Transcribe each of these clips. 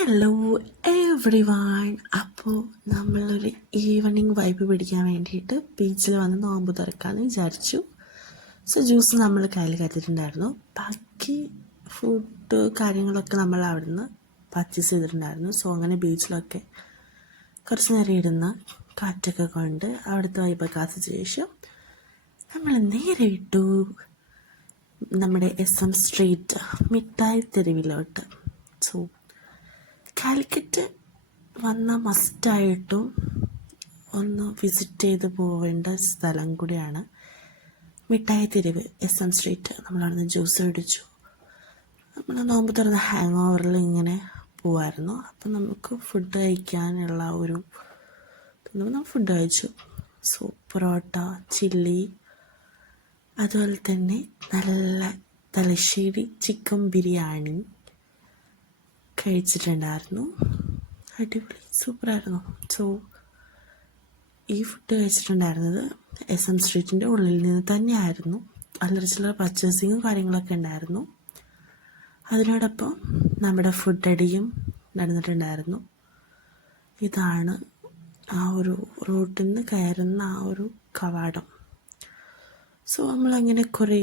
Hello every one. അപ്പോൾ നമ്മളൊരു evening vibe പിടിക്കാൻ വേണ്ടിയിട്ട് ബീച്ചിൽ വന്ന് നോമ്പ് തുറക്കാമെന്ന് വിചാരിച്ചു. സോ ജ്യൂസ് നമ്മൾ കയ്യിൽ കരുതിയിട്ടുണ്ടായിരുന്നു. ബാക്കി ഫുഡ് കാര്യങ്ങളൊക്കെ നമ്മൾ അവിടുന്ന് പർച്ചേസ് ചെയ്തിട്ടുണ്ടായിരുന്നു. സോ അങ്ങനെ ബീച്ചിലൊക്കെ കുറച്ച് നേരം ഇരുന്ന് കാറ്റൊക്കെ കൊണ്ട് അവിടുത്തെ വൈബൊക്കെ ആസ്വദിച്ച ശേഷം നമ്മൾ നേരെ ഇട്ടു നമ്മുടെ SM സ്ട്രീറ്റ് മിഠായി തെരുവിലോട്ട്. സോ കാലിക്കറ്റ് വന്ന മസ്റ്റായിട്ടും ഒന്ന് വിസിറ്റ് ചെയ്ത് പോവേണ്ട സ്ഥലം കൂടിയാണ് മിഠായി തെരുവ്, SM സ്ട്രീറ്റ്. നമ്മളവിടുന്ന് ജ്യൂസ് കുടിച്ചു. നമ്മൾ നോമ്പ് തുറന്ന ഹാങ് ഓവറിൽ ഇങ്ങനെ പോവായിരുന്നു. അപ്പം നമുക്ക് ഫുഡ് കഴിക്കാനുള്ള ഒരു നമ്മൾ ഫുഡ് കഴിച്ചു. സോ പൊറോട്ട, ചില്ലി, അതുപോലെ തന്നെ നല്ല തലശ്ശേരി ചിക്കൻ ബിരിയാണി കഴിച്ചിട്ടുണ്ടായിരുന്നു. അടിപൊളി, സൂപ്പറായിരുന്നു. സോ ഈ ഫുഡ് കഴിച്ചിട്ടുണ്ടായിരുന്നത് SM സ്ട്രീറ്റിൻ്റെ ഉള്ളിൽ നിന്ന് തന്നെയായിരുന്നു. അല്ലറ ചില്ലറ പർച്ചേസിങ്ങും കാര്യങ്ങളൊക്കെ ഉണ്ടായിരുന്നു. അതിനോടൊപ്പം നമ്മുടെ ഫുഡ് അടിയും നടന്നിട്ടുണ്ടായിരുന്നു. ഇതാണ് ആ ഒരു റോട്ടിൽ നിന്ന് കയറുന്ന ആ ഒരു കവാടം. സോ നമ്മളങ്ങനെ കുറേ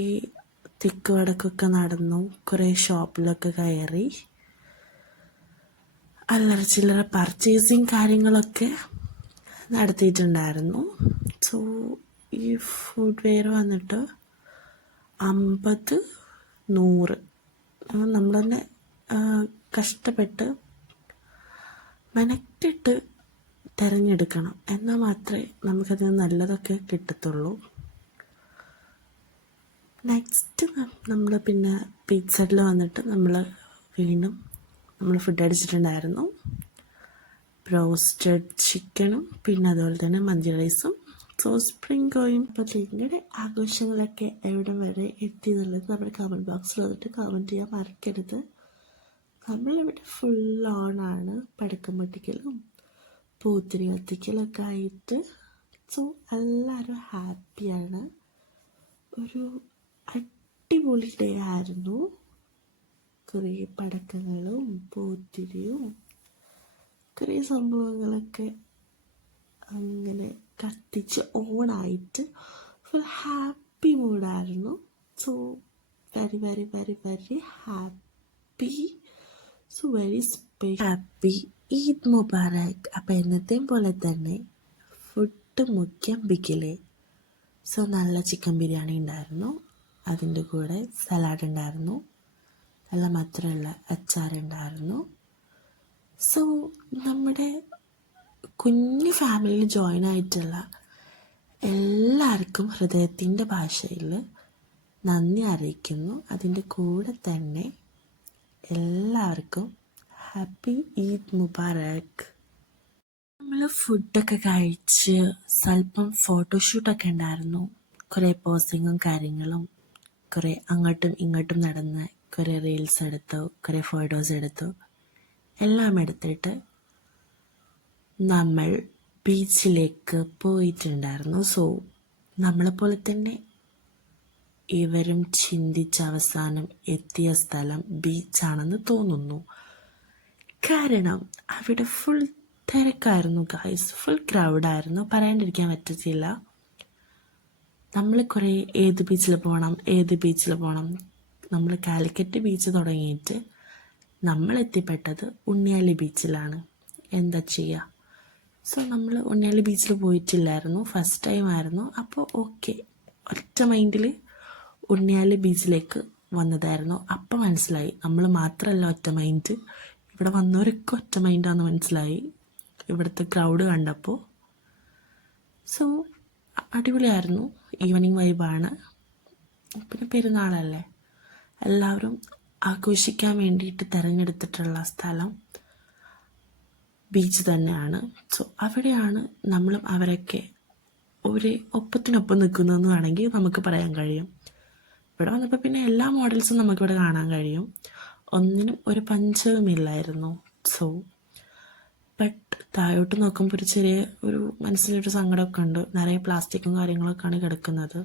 തെക്ക് വടക്കൊക്കെ നടന്നു, കുറേ ഷോപ്പിലൊക്കെ കയറി, അല്ലറ ചില്ലറ പർച്ചേസിങ് കാര്യങ്ങളൊക്കെ നടത്തിയിട്ടുണ്ടായിരുന്നു. സോ ഈ ഫുഡ് വെയർ വന്നിട്ട് 50, 100 നമ്മൾ തന്നെ കഷ്ടപ്പെട്ട് മെനക്കെട്ട് തിരഞ്ഞെടുക്കണം, എന്നാൽ മാത്രമേ നമുക്കതിന് നല്ലതൊക്കെ കിട്ടത്തുള്ളൂ. നെക്സ്റ്റ് നമ്മൾ പിന്നെ പിസ്സയിൽ വന്നിട്ട് നമ്മൾ വീണ്ടും ഫുഡ് അടിച്ചിട്ടുണ്ടായിരുന്നു. ബ്രോസ്റ്റഡ് ചിക്കനും പിന്നെ അതുപോലെ തന്നെ മന്തി റൈസും. സോ സ്പ്രിംഗ് കോയും. അപ്പോൾ നിങ്ങളുടെ ആഘോഷങ്ങളൊക്കെ എവിടെ വരെ എത്തി എന്നുള്ളത് നമ്മുടെ കമൻറ്റ് ബോക്സിൽ വന്നിട്ട് കമൻറ്റ് ചെയ്യാൻ മറക്കരുത്. നമ്മളിവിടെ ഫുൾ ഓണാണ്, പടക്കം പൊട്ടിക്കലും പൂത്തിരി കത്തിക്കലൊക്കെ ആയിട്ട്. സോ എല്ലാവരും ഹാപ്പിയാണ്. ഒരു അടിപൊളി ഡേ ആയിരുന്നു. കുറേ പടക്കങ്ങളും പൂത്തിരിയും കുറേ സംഭവങ്ങളൊക്കെ അങ്ങനെ കത്തിച്ച് ഓണായിട്ട് ഫുൾ ഹാപ്പി മൂഡായിരുന്നു. So very very very very happy. So very special happy Eid Mubarak. അപ്പോൾ എന്നത്തെയും പോലെ തന്നെ ഫുഡ് മുഖ്യം ബിക്കിലേ. സോ നല്ല ചിക്കൻ ബിരിയാണി ഉണ്ടായിരുന്നു, അതിൻ്റെ കൂടെ സലാഡ് ഉണ്ടായിരുന്നു, നല്ല മധുരമുള്ള അച്ചാറുണ്ടായിരുന്നു. സോ നമ്മുടെ കുഞ്ഞു ഫാമിലിയിൽ ജോയിൻ ആയിട്ടുള്ള എല്ലാവർക്കും ഹൃദയത്തിൻ്റെ ഭാഷയിൽ നന്ദി അറിയിക്കുന്നു. അതിൻ്റെ കൂടെ തന്നെ എല്ലാവർക്കും ഹാപ്പി ഈദ് മുബാറക്. നമ്മൾ ഫുഡൊക്കെ കഴിച്ച് സ്വല്പം ഫോട്ടോഷൂട്ടൊക്കെ ഉണ്ടായിരുന്നു. കുറേ പോസിങ്ങും കാര്യങ്ങളും, കുറേ അങ്ങോട്ടും ഇങ്ങോട്ടും നടന്ന് കുറേ റീൽസ് എടുത്തു, കുറേ ഫോട്ടോസ് എടുത്തു. എല്ലാം എടുത്തിട്ട് നമ്മൾ ബീച്ചിലേക്ക് പോയിട്ടുണ്ടായിരുന്നു. സോ നമ്മളെപ്പോലെ തന്നെ ഇവരും ചിന്തിച്ച അവസാനം എത്തിയ സ്ഥലം ബീച്ചാണെന്ന് തോന്നുന്നു. കാരണം അവിടെ ഫുൾ തിരക്കായിരുന്നു ഗായ്സ്, ഫുൾ ക്രൗഡായിരുന്നു, പറയാണ്ടിരിക്കാൻ പറ്റത്തില്ല. നമ്മൾ കുറേ ഏത് ബീച്ചിൽ പോകണം. നമ്മൾ കാലിക്കറ്റ് ബീച്ച് തുടങ്ങിയിട്ട് നമ്മൾ എത്തിപ്പെട്ടത് ഉണ്ണിയാലി ബീച്ചിലാണ്. എന്താ ചെയ്യുക? സോ നമ്മൾ ഉണ്ണിയാലി ബീച്ചിൽ പോയിട്ടില്ലായിരുന്നു, ഫസ്റ്റ് ടൈം ആയിരുന്നു. അപ്പോൾ ഓക്കെ, ഒറ്റ മൈൻഡിൽ ഉണ്ണിയാലി ബീച്ചിലേക്ക് വന്നതായിരുന്നു. അപ്പം മനസ്സിലായി നമ്മൾ മാത്രമല്ല ഒറ്റ മൈൻഡ്, ഇവിടെ വന്നവരൊക്കെ ഒറ്റ മൈൻഡാണെന്ന് മനസ്സിലായി ഇവിടുത്തെ ക്രൗഡ് കണ്ടപ്പോൾ. സോ അടിപൊളിയായിരുന്നു, ഈവനിങ് വൈബാണ്. പിന്നെ പെരുന്നാളല്ലേ, എല്ലാവരും ആഘോഷിക്കാൻ വേണ്ടിയിട്ട് തിരഞ്ഞെടുത്തിട്ടുള്ള സ്ഥലം ബീച്ച് തന്നെയാണ്. സോ അവിടെയാണ് നമ്മളും അവരൊക്കെ ഒരു ഒപ്പത്തിനൊപ്പം നിൽക്കുന്നതെന്ന് വേണമെങ്കിൽ നമുക്ക് പറയാൻ കഴിയും. ഇവിടെ വന്നപ്പോൾ പിന്നെ എല്ലാ മോഡൽസും നമുക്കിവിടെ കാണാൻ കഴിയും, ഒന്നിനും ഒരു പഞ്ചവുമില്ലായിരുന്നു. സോ ബട്ട് താഴോട്ട് നോക്കുമ്പോൾ ഒരു മനസ്സിലൊരു സങ്കടമൊക്കെ ഉണ്ട്. നിറയെ പ്ലാസ്റ്റിക്കും കാര്യങ്ങളൊക്കെയാണ് കിടക്കുന്നത്.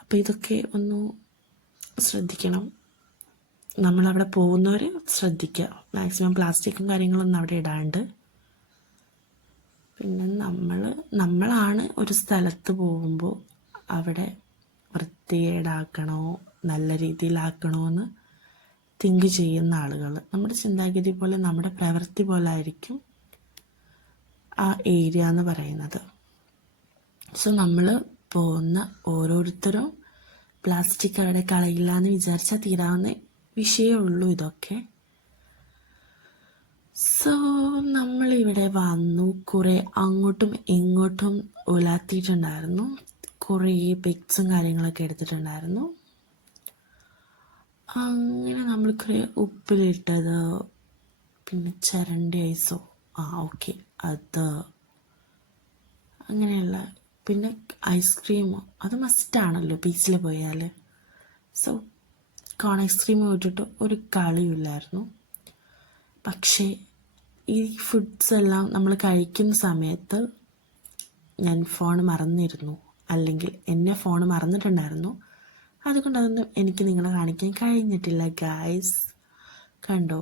അപ്പോൾ ഇതൊക്കെ ഒന്ന് ശ്രദ്ധിക്കണം. നമ്മളവിടെ പോകുന്നവർ ശ്രദ്ധിക്കുക, മാക്സിമം പ്ലാസ്റ്റിക്കും കാര്യങ്ങളൊന്നും അവിടെ ഇടാണ്ട്. പിന്നെ നമ്മളാണ് ഒരു സ്ഥലത്ത് പോകുമ്പോൾ അവിടെ വൃത്തികേടാക്കണോ നല്ല രീതിയിലാക്കണോ എന്ന് തിങ്ക് ചെയ്യുന്ന ആളുകൾ. നമ്മുടെ ചിന്താഗതി പോലെ നമ്മുടെ പ്രവൃത്തി പോലെ ആയിരിക്കും ആ ഏരിയ എന്ന് പറയുന്നത്. സോ നമ്മൾ പോകുന്ന ഓരോരുത്തരും പ്ലാസ്റ്റിക് അവിടെ കളയില്ല എന്ന് വിചാരിച്ചാൽ തീരാവുന്ന വിഷയമുള്ളൂ ഇതൊക്കെ. സോ നമ്മളിവിടെ വന്നു, കുറേ അങ്ങോട്ടും ഇങ്ങോട്ടും ഉലാത്തിയിട്ടുണ്ടായിരുന്നു, കുറേ പിക്സും കാര്യങ്ങളൊക്കെ എടുത്തിട്ടുണ്ടായിരുന്നു. അങ്ങനെ നമ്മൾ കുറേ ഉപ്പിലിട്ടത്, പിന്നെ ചരണ്ടി ഐസോ ഓക്കെ അത്, അങ്ങനെയുള്ള, പിന്നെ ഐസ്ക്രീമോ അത് മസ്റ്റാണല്ലോ ബീച്ചിൽ പോയാൽ. സോ കോൺ ഐസ്ക്രീം വിട്ടിട്ട് ഒരു കളിയില്ലായിരുന്നു. പക്ഷേ ഈ ഫുഡ്സ് എല്ലാം നമ്മൾ കഴിക്കുന്ന സമയത്ത് ഞാൻ ഫോൺ മറന്നിരുന്നു, അല്ലെങ്കിൽ എന്നെ ഫോൺ മറന്നിട്ടുണ്ടായിരുന്നു. അതുകൊണ്ട് അതൊന്നും എനിക്ക് നിങ്ങളെ കാണിക്കാൻ കഴിഞ്ഞിട്ടില്ല ഗായ്സ്. കണ്ടോ,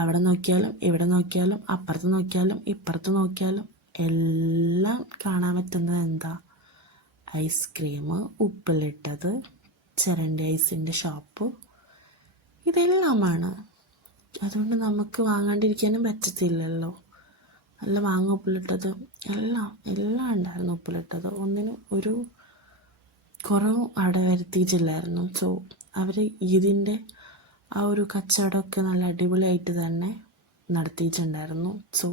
അവിടെ നോക്കിയാലും ഇവിടെ നോക്കിയാലും അപ്പുറത്ത് നോക്കിയാലും ഇപ്പുറത്ത് നോക്കിയാലും എല്ലാം കാണാൻ പറ്റുന്നത് എന്താ? ഐസ്ക്രീം, ഉപ്പിലിട്ടത്, ചരണ്ടി ഐസിൻ്റെ ഷോപ്പ്, ഇതെല്ലാമാണ്. അതുകൊണ്ട് നമുക്ക് വാങ്ങാണ്ടിരിക്കാനും പറ്റത്തില്ലല്ലോ. നല്ല മാങ്ങ ഉപ്പിലിട്ടത് എല്ലാം ഉണ്ടായിരുന്നു. ഉപ്പിലിട്ടത് ഒന്നിനും ഒരു കുറവും അവിടെ വരുത്തിയിട്ടില്ലായിരുന്നു. സോ അവർ ഇതിൻ്റെ ആ ഒരു കച്ചവടമൊക്കെ നല്ല അടിപൊളിയായിട്ട് തന്നെ നടത്തിയിട്ടുണ്ടായിരുന്നു. സോ